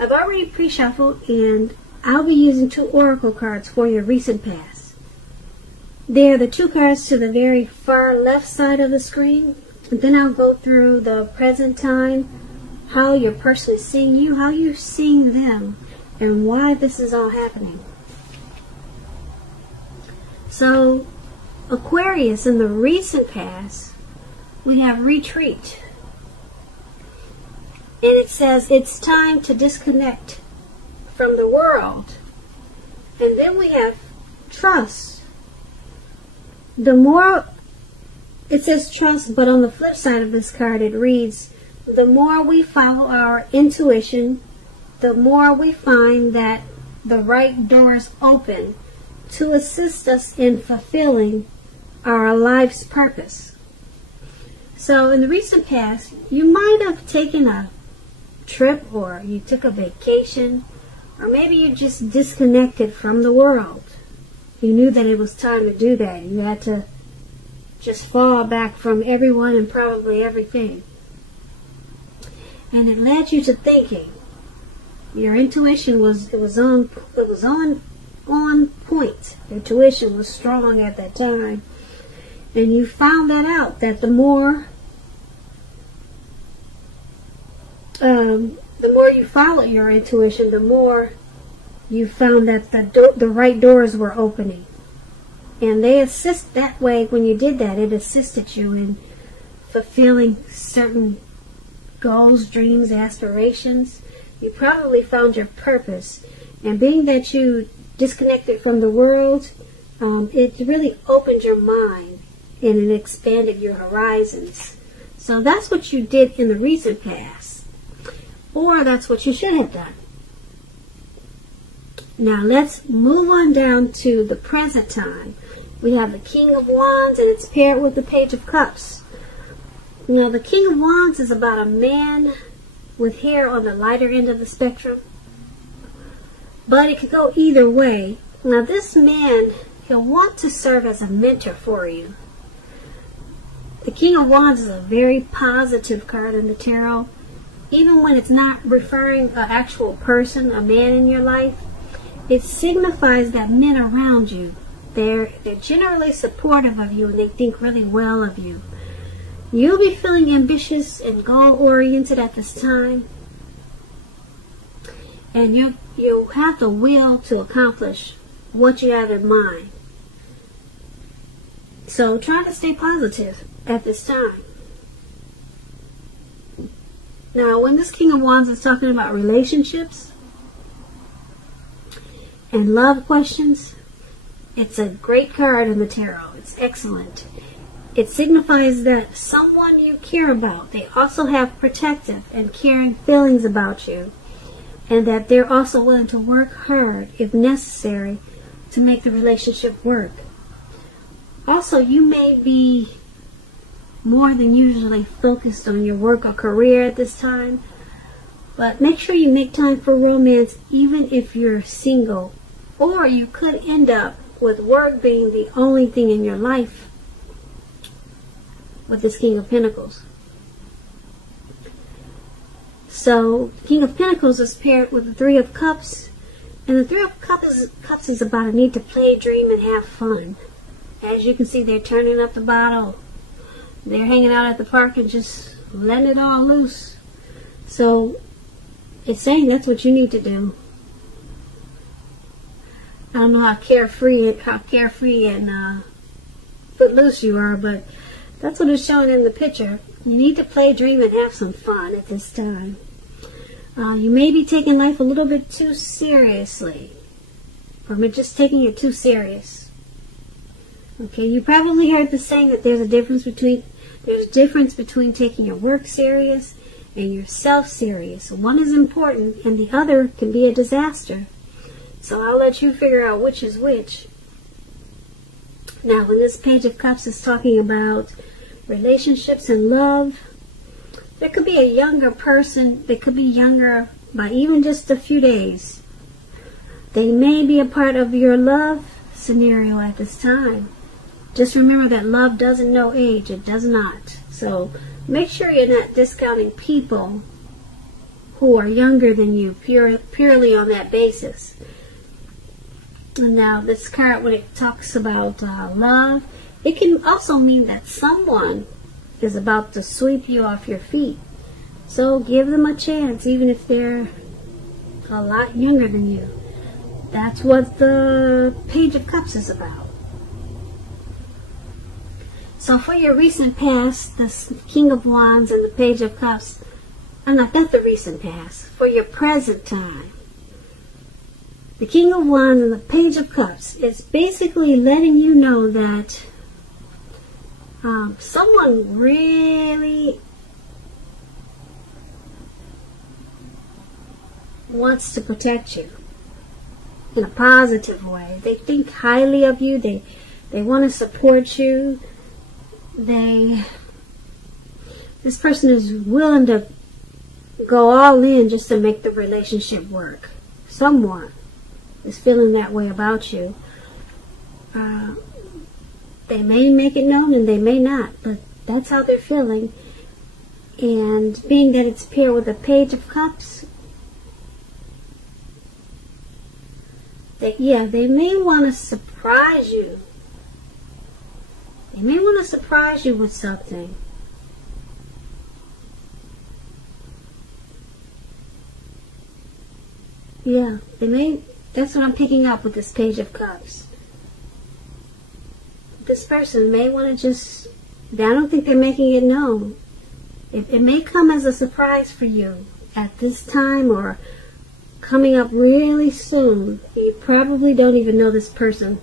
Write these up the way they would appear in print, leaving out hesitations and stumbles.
I've already pre-shuffled, and I'll be using 2 oracle cards for your recent past. They're the 2 cards to the very far left side of the screen. And then I'll go through the present time, how your person is seeing you, how you're seeing them, and why this is all happening. So, Aquarius, in the recent past, we have retreat. And it says it's time to disconnect from the world. And then we have trust. The more, it says trust, but on the flip side of this card it reads, the more we follow our intuition, the more we find that the right doors open to assist us in fulfilling our life's purpose. So in the recent past, you might have taken a trip, or you took a vacation, or maybe you just disconnected from the world. You knew that it was time to do that. You had to just fall back from everyone and probably everything. And it led you to thinking. Your intuition was on point. Your intuition was strong at that time. And you found that out, that the more you follow your intuition, the more you found that the right doors were opening. And they assist that way. When you did that, it assisted you in fulfilling certain goals, dreams, aspirations. You probably found your purpose. And being that you disconnected from the world, it really opened your mind and it expanded your horizons. So that's what you did in the recent past. Or that's what you should have done. Now let's move on down to the present time. We have the King of Wands, and it's paired with the Page of Cups. Now the King of Wands is about a man with hair on the lighter end of the spectrum. But it could go either way. Now this man, he'll want to serve as a mentor for you. The King of Wands is a very positive card in the tarot. Even when it's not referring to an actual person, a man in your life, it signifies that men around you, they're generally supportive of you and they think really well of you. You'll be feeling ambitious and goal-oriented at this time. And you'll have the will to accomplish what you have in mind. So try to stay positive at this time. Now, when this King of Wands is talking about relationships and love questions, it's a great card in the tarot. It's excellent. It signifies that someone you care about, they also have protective and caring feelings about you, and that they're also willing to work hard, if necessary, to make the relationship work. Also, you may be more than usually focused on your work or career at this time, but make sure you make time for romance even if you're single, or you could end up with work being the only thing in your life with this King of Pentacles. So King of Pentacles is paired with the Three of Cups, and the Three of Cups is about a need to play, dream, and have fun. As you can see, they're turning up the bottle. They're hanging out at the park and just letting it all loose. So it's saying that's what you need to do. I don't know how carefree and footloose you are, but that's what it's showing in the picture. You need to play, dream, and have some fun at this time. You may be taking life a little bit too seriously, or just taking it too serious. Okay, you probably heard the saying that there's a difference between taking your work serious and yourself serious. One is important and the other can be a disaster. So I'll let you figure out which is which. Now, when this Page of Cups is talking about relationships and love, there could be a younger person. They could be younger by even just a few days. They may be a part of your love scenario at this time. Just remember that love doesn't know age. It does not. So make sure you're not discounting people who are younger than you, purely on that basis. And now this card, when it talks about love, it can also mean that someone is about to sweep you off your feet. So give them a chance, even if they're a lot younger than you. That's what the Page of Cups is about. So for your recent past, the King of Wands and the Page of Cups, not the recent past, for your present time, the King of Wands and the Page of Cups is basically letting you know that someone really wants to protect you in a positive way. They think highly of you. They want to support you. This person is willing to go all in just to make the relationship work. Someone is feeling that way about you. They may make it known and they may not, but that's how they're feeling. And being that it's paired with the Page of Cups, they may want to surprise you. They may want to surprise you with something. Yeah, they may. That's what I'm picking up with this Page of Cups. This person may want to just, I don't think they're making it known. It may come as a surprise for you at this time or coming up really soon. You probably don't even know this person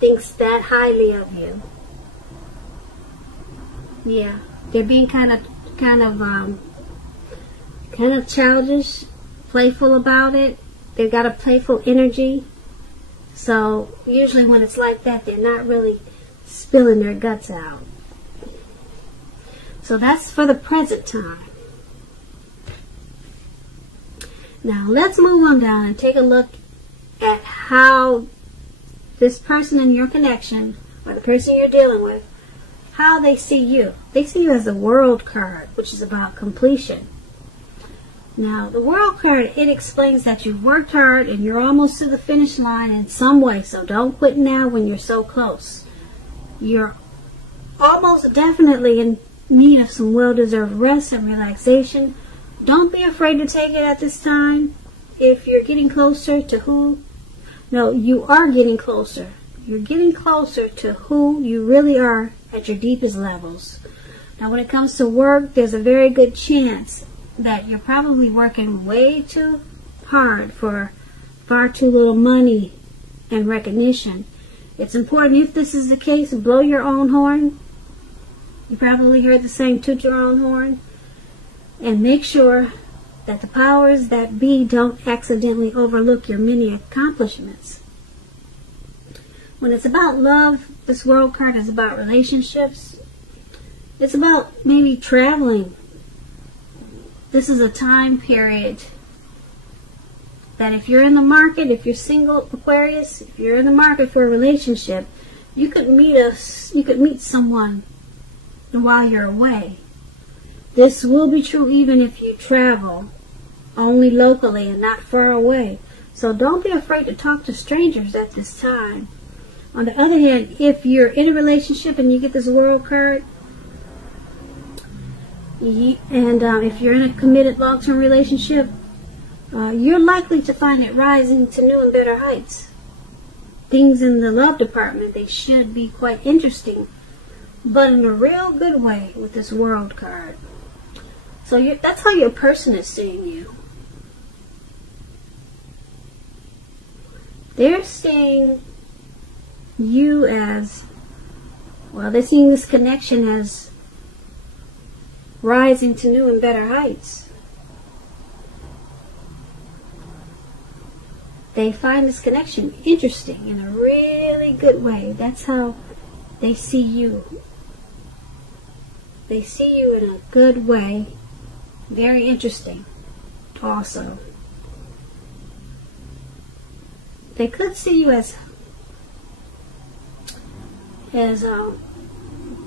thinks that highly of you. Yeah, they're being kind of childish, playful about it. They've got a playful energy. So usually when it's like that, they're not really spilling their guts out. So that's for the present time. Now let's move on down and take a look at how this person in your connection, or the person you're dealing with, how they see you. They see you as the World card, which is about completion. Now, the World card, it explains that you've worked hard and you're almost to the finish line in some way. So don't quit now when you're so close. You're almost definitely in need of some well-deserved rest and relaxation. Don't be afraid to take it at this time. If you're getting closer to who... No, you are getting closer. You're getting closer to who you really are at your deepest levels. Now, when it comes to work, there's a very good chance that you're probably working way too hard for far too little money and recognition. It's important, if this is the case, blow your own horn. You probably heard the saying, toot your own horn. And make sure that the powers that be don't accidentally overlook your many accomplishments. When it's about love, this World card is about relationships. It's about maybe traveling. This is a time period that if you're in the market, if you're single, Aquarius, if you're in the market for a relationship, you could meet someone while you're away. This will be true even if you travel only locally and not far away. So don't be afraid to talk to strangers at this time. On the other hand, if you're in a relationship and you get this World card, and if you're in a committed long-term relationship, you're likely to find it rising to new and better heights. Things in the love department, they should be quite interesting, but in a real good way with this World card. So that's how your person is seeing you. They're seeing you as, well, they're seeing this connection as rising to new and better heights. They find this connection interesting in a really good way. That's how they see you. They see you in a good way. Very interesting also. They could see you as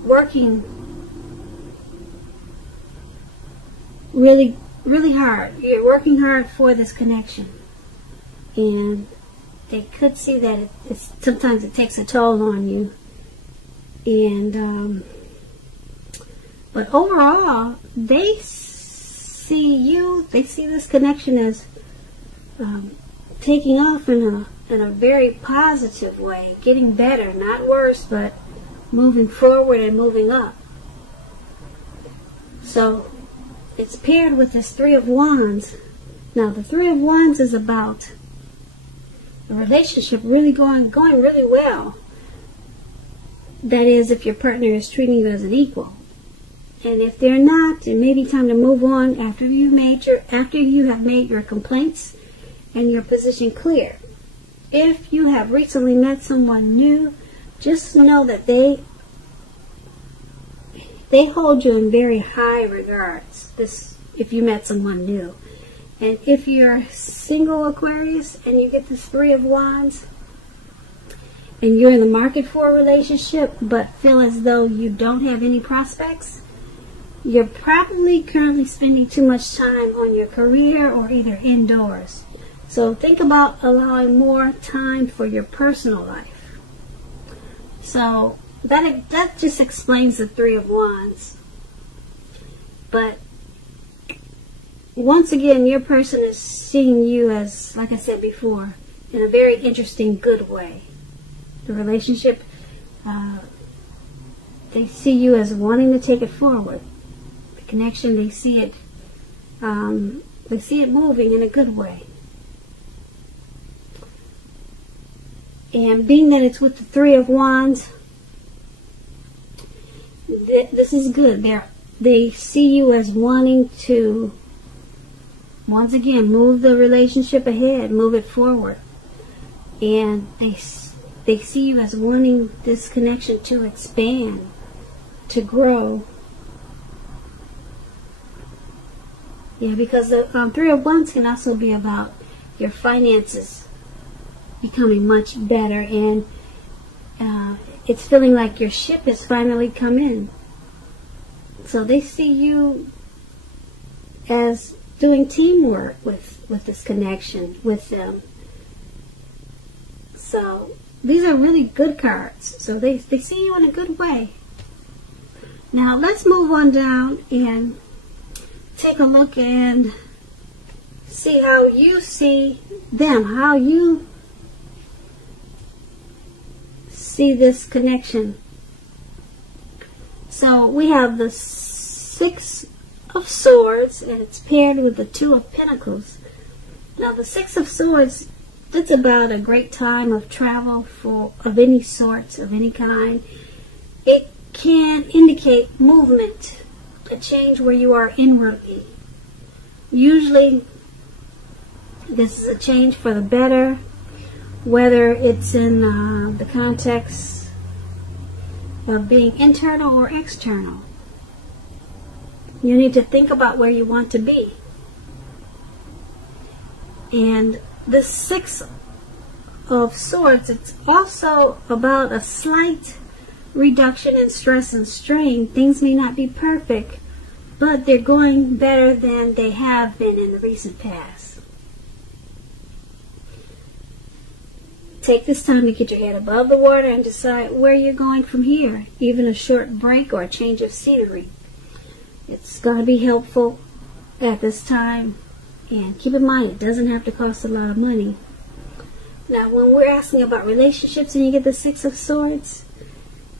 working really really hard. You're working hard for this connection. And they could see that sometimes it takes a toll on you. And, but overall, they see this connection as taking off in a very positive way, getting better, not worse, but moving forward and moving up. So it's paired with this Three of Wands. Now the Three of Wands is about a relationship really going really well. That is, if your partner is treating you as an equal. And if they're not, it may be time to move on after you have made your complaints and your position clear. If you have recently met someone new, just know that they hold you in very high regards. If you met someone new. And if you're single, Aquarius, and you get this Three of Wands, and you're in the market for a relationship, but feel as though you don't have any prospects, you're probably currently spending too much time on your career or either indoors. So think about allowing more time for your personal life. So that just explains the Three of Wands. But once again, your person is seeing you as, like I said before, in a very interesting, good way. The relationship, they see you as wanting to take it forward. The connection, they see it moving in a good way. And being that it's with the Three of Wands, this is good. They see you as wanting to, once again, move the relationship ahead, move it forward. And they see you as wanting this connection to expand, to grow. Yeah, because the Three of Wands can also be about your finances becoming much better, and it's feeling like your ship has finally come in. So they see you as doing teamwork with this connection with them. So these are really good cards. So they see you in a good way. Now let's move on down and take a look and see how you see them, how you see this connection. So we have the Six of Swords, and it's paired with the Two of Pentacles. Now the Six of Swords, that's about a great time of travel of any sort, of any kind. It can indicate movement, a change where you are inwardly. Usually this is a change for the better, whether it's in the context of being internal or external. You need to think about where you want to be. And the Six of Swords, it's also about a slight reduction in stress and strain. Things may not be perfect, but they're going better than they have been in the recent past. Take this time to get your head above the water and decide where you're going from here. Even a short break or a change of scenery. It's going to be helpful at this time. And keep in mind, it doesn't have to cost a lot of money. Now, when we're asking about relationships and you get the Six of Swords,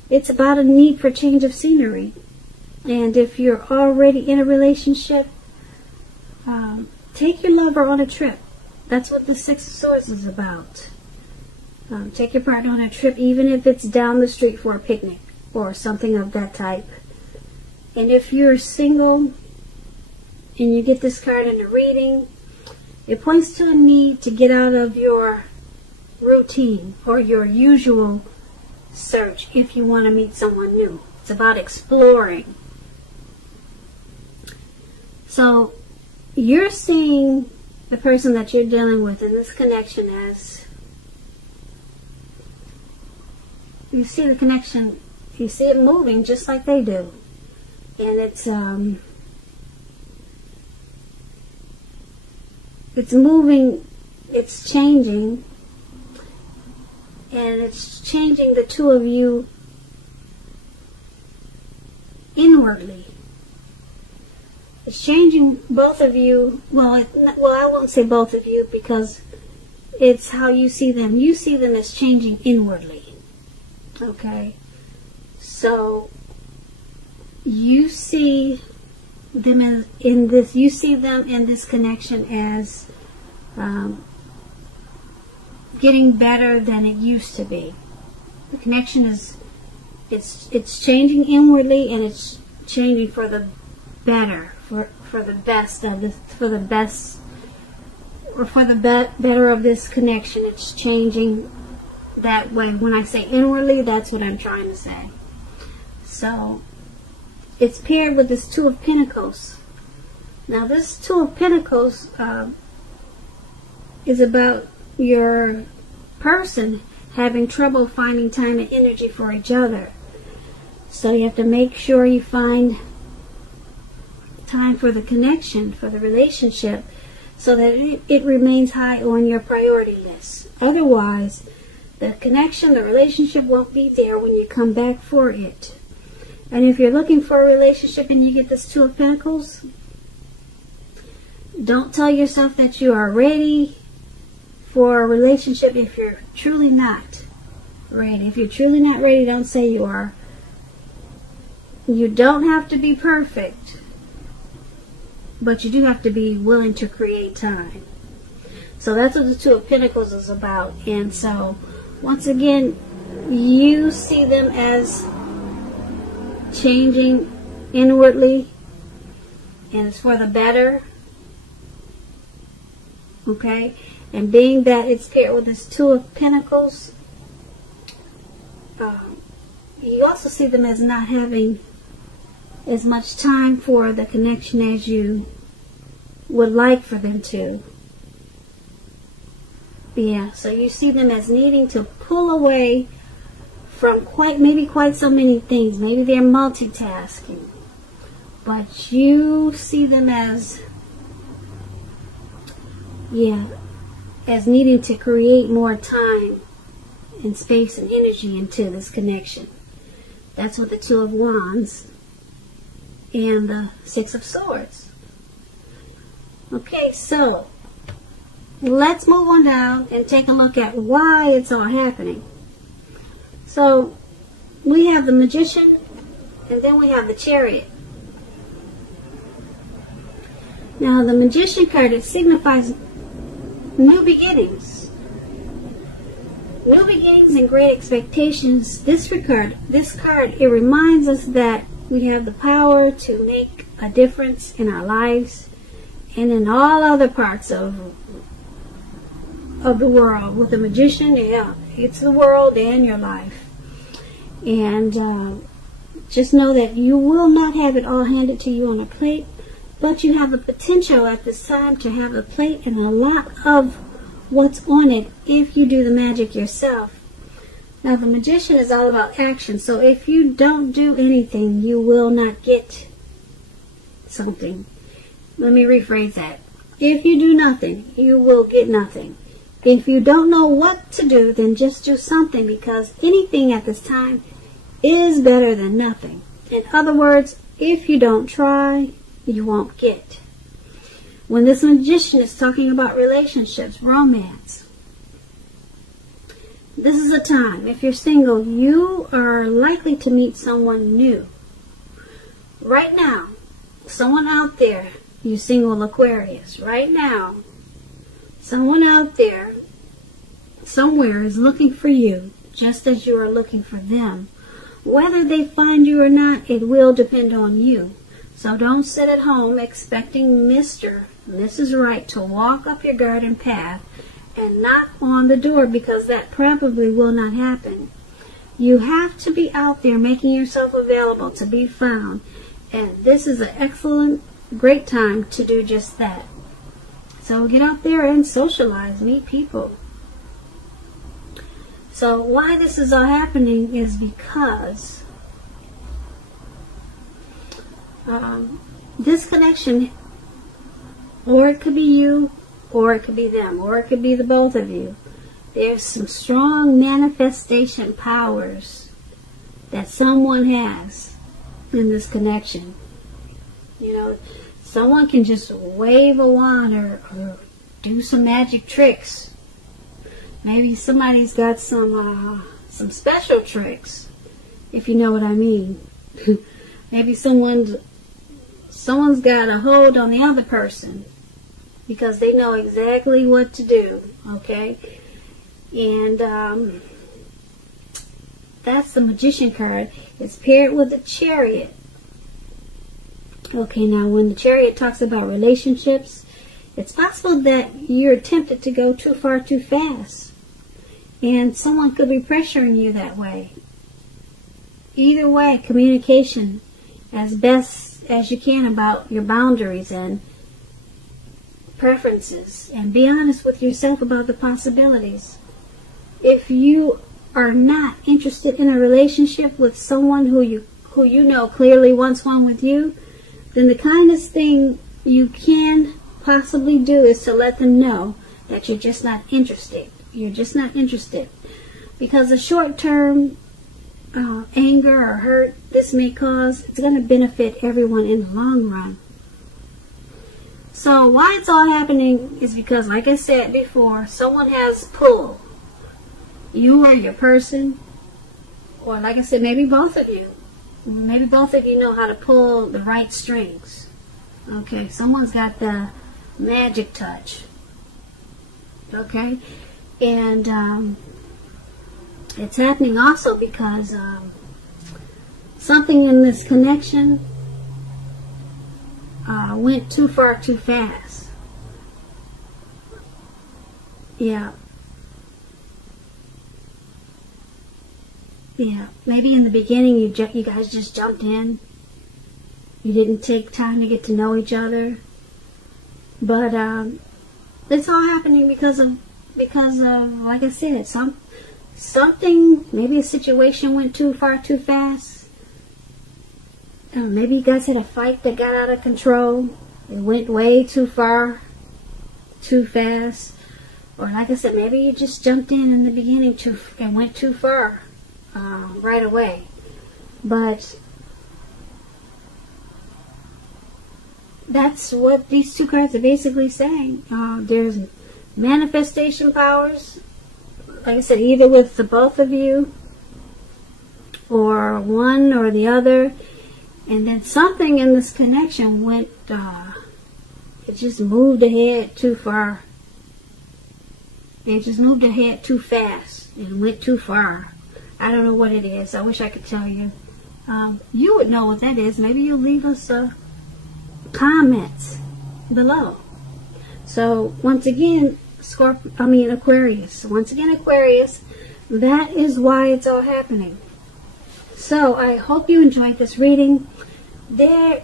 it's about a need for change of scenery. And if you're already in a relationship, take your lover on a trip. That's what the Six of Swords is about. Take your partner on a trip, even if it's down the street for a picnic or something of that type. And if you're single and you get this card in a reading, it points to a need to get out of your routine or your usual search if you want to meet someone new. It's about exploring. So you're seeing the person that you're dealing with in this connection as, you see the connection, you see it moving just like they do. And it's it's moving, it's changing, and it's changing the two of you inwardly. It's changing both of you. Well, I won't say both of you, because it's how you see them. You see them as changing inwardly. Okay? So, you see them in this, you see them in this connection as getting better than it used to be. The connection is, it's changing inwardly, and it's changing for the better, for the best of this, for the best, or for the better of this connection. It's changing that way. When I say inwardly, that's what I'm trying to say. So, it's paired with this Two of Pentacles. Now, this Two of Pentacles is about your person having trouble finding time and energy for each other. So you have to make sure you find time for the connection, for the relationship, so that it remains high on your priority list. Otherwise, the connection, the relationship won't be there when you come back for it. And if you're looking for a relationship and you get this Two of Pentacles, don't tell yourself that you are ready for a relationship if you're truly not ready. If you're truly not ready, don't say you are. You don't have to be perfect, but you do have to be willing to create time. So that's what the Two of Pentacles is about. And so, once again, you see them as changing inwardly, and it's for the better. Okay? And being that it's paired with this Two of Pentacles, you also see them as not having as much time for the connection as you would like for them to. Yeah, so you see them as needing to pull away from quite so many things. Maybe they're multitasking, but you see them as, as needing to create more time and space and energy into this connection. That's what the Two of Wands and the Six of Swords. Okay, so let's move on down and take a look at why it's all happening. So we have the Magician, and then we have the Chariot. Now the Magician card, it signifies new beginnings. New beginnings and great expectations. This card, it reminds us that we have the power to make a difference in our lives and in all other parts of the world. With the Magician, it's the world and your life. And just know that you will not have it all handed to you on a plate, but you have the potential at this time to have a plate and a lot of what's on it if you do the magic yourself. Now the Magician is all about action, so if you don't do anything, you will not get something. Let me rephrase that. If you do nothing, you will get nothing. If you don't know what to do, then just do something, because anything at this time is better than nothing. In other words, if you don't try, you won't get. When this Magician is talking about relationships, romance, this is a time, if you're single, you are likely to meet someone new. Right now, someone out there, you single Aquarius, right now, someone out there, somewhere is looking for you, just as you are looking for them. Whether they find you or not, it will depend on you. So don't sit at home expecting Mr. Mrs. Right to walk up your garden path and knock on the door, because that probably will not happen. You have to be out there making yourself available to be found. And this is an excellent, great time to do just that. So get out there and socialize, meet people. So why this is all happening is because this connection, or it could be you, or it could be them, or it could be the both of you. There's some strong manifestation powers that someone has in this connection. You know, someone can just wave a wand or do some magic tricks. Maybe somebody's got some special tricks, if you know what I mean. Maybe someone's got a hold on the other person because they know exactly what to do, okay? And that's the Magician card. It's paired with the Chariot. Okay, now when the Chariot talks about relationships, it's possible that you're tempted to go too far too fast. And someone could be pressuring you that way. Either way, communication as best as you can about your boundaries and preferences. And be honest with yourself about the possibilities. If you are not interested in a relationship with someone who you know clearly wants one with you, then the kindest thing you can possibly do is to let them know that you're just not interested. You're just not interested. Because the short-term anger or hurt this may cause, it's going to benefit everyone in the long run. So why it's all happening is because, like I said before, someone has pull. You or your person, or like I said, maybe both of you. Maybe both of you know how to pull the right strings. Okay, someone's got the magic touch. Okay, and it's happening also because something in this connection went too far too fast. Yeah. Yeah, maybe in the beginning you guys just jumped in. You didn't take time to get to know each other. But it's all happening because of like I said, something, maybe a situation went too far too fast. Maybe you guys had a fight that got out of control. It went way too far too fast. Or like I said, maybe you just jumped in the beginning and went too far. Right away. But that's what these two cards are basically saying. There's manifestation powers, like I said, either with the both of you or one or the other, and then something in this connection went it just moved ahead too far. It just moved ahead too fast and went too far. I don't know what it is. I wish I could tell you. You would know what that is. Maybe you'll leave us comments below. So once again, Aquarius. Once again, Aquarius. That is why it's all happening. So I hope you enjoyed this reading. There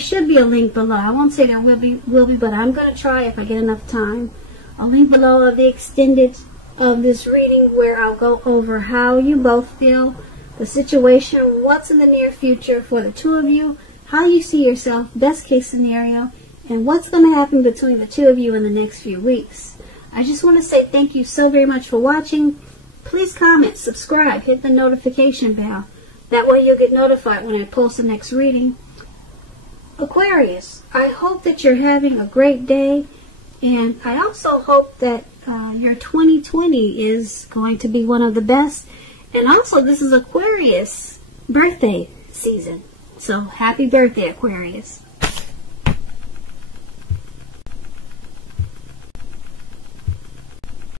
should be a link below. I won't say there will be, but I'm going to try if I get enough time. A link below of the extended of this reading where I'll go over how you both feel, the situation, what's in the near future for the two of you, how you see yourself, best case scenario, and what's going to happen between the two of you in the next few weeks. I just want to say thank you so very much for watching. Please comment, subscribe, hit the notification bell. That way you'll get notified when I post the next reading. Aquarius, I hope that you're having a great day, and I also hope that your 2020 is going to be one of the best. And also, this is Aquarius birthday season. So, happy birthday, Aquarius.